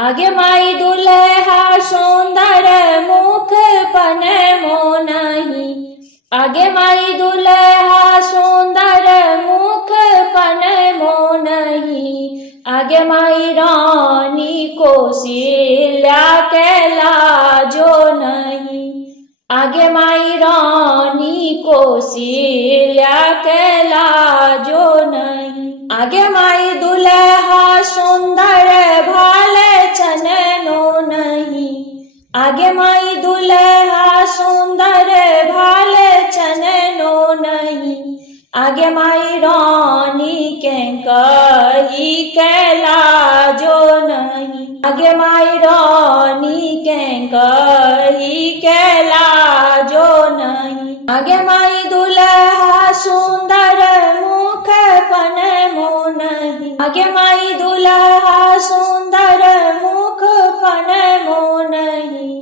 आगे माई दुल्हा सुंदर मुख पण मोह नहीं। आगे माई दुल्हा सुंदर मुख पण मोह नहीं। आगे माई रानी कौशल्या के लाजो नहीं। आगे माई रानी कौशल्या के लाजो नहीं। आगे माई दुल्हा सुंदर भाले चननो नहीं। आगे माई दुल्हा सुंदर भाले चननो नहीं। आगे माई रानी के कही के लाजो नहीं। आगे माई रानी के कही के लाजो नहीं। आगे माई दुल्हा सुंदर मुख पण मोह नहीं। आगे माई दुल्हा सुंदर मुख पण मोह नहीं।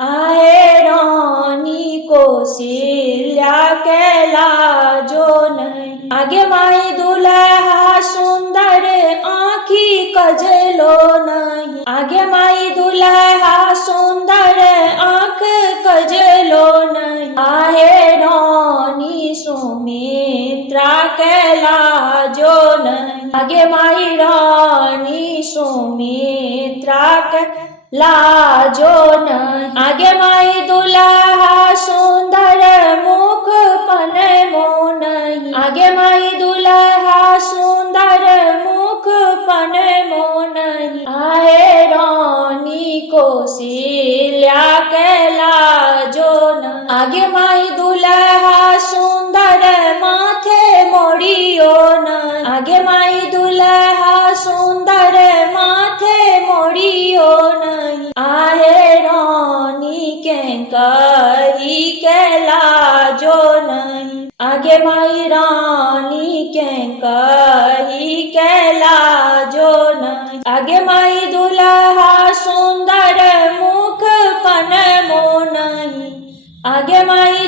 आहे रानी कौशल्या के लाजो नहीं। आगे माई दुल्हा सुंदर आँखी कजलो नहीं। आगे माई दुल्हा सुंदर आँख कजलो नहीं। आहे रानी सुमित्रा के लाजो नहीं। आगे माई रानी सुमित्रा के लाजो नहीं। आगे माई दुल्हा सुंदर मुख पण मोह नहीं। आगे माई दुल्हा सुंदर मुख पण मोह नहीं। आहे रानी कौशल्या के लाजो नहीं। आगे माई दुल्हा सुंदर माथे मोड़ियो नहीं। आगे माई दुल्हा सुंदर माथे मोड़ियो नहीं। आहे रानी के कही के लाजो नहीं। आगे माई रानी के कही के लाजो नहीं। आगे माई दुल्हा सुंदर मुख पण मोह नहीं। आगे माई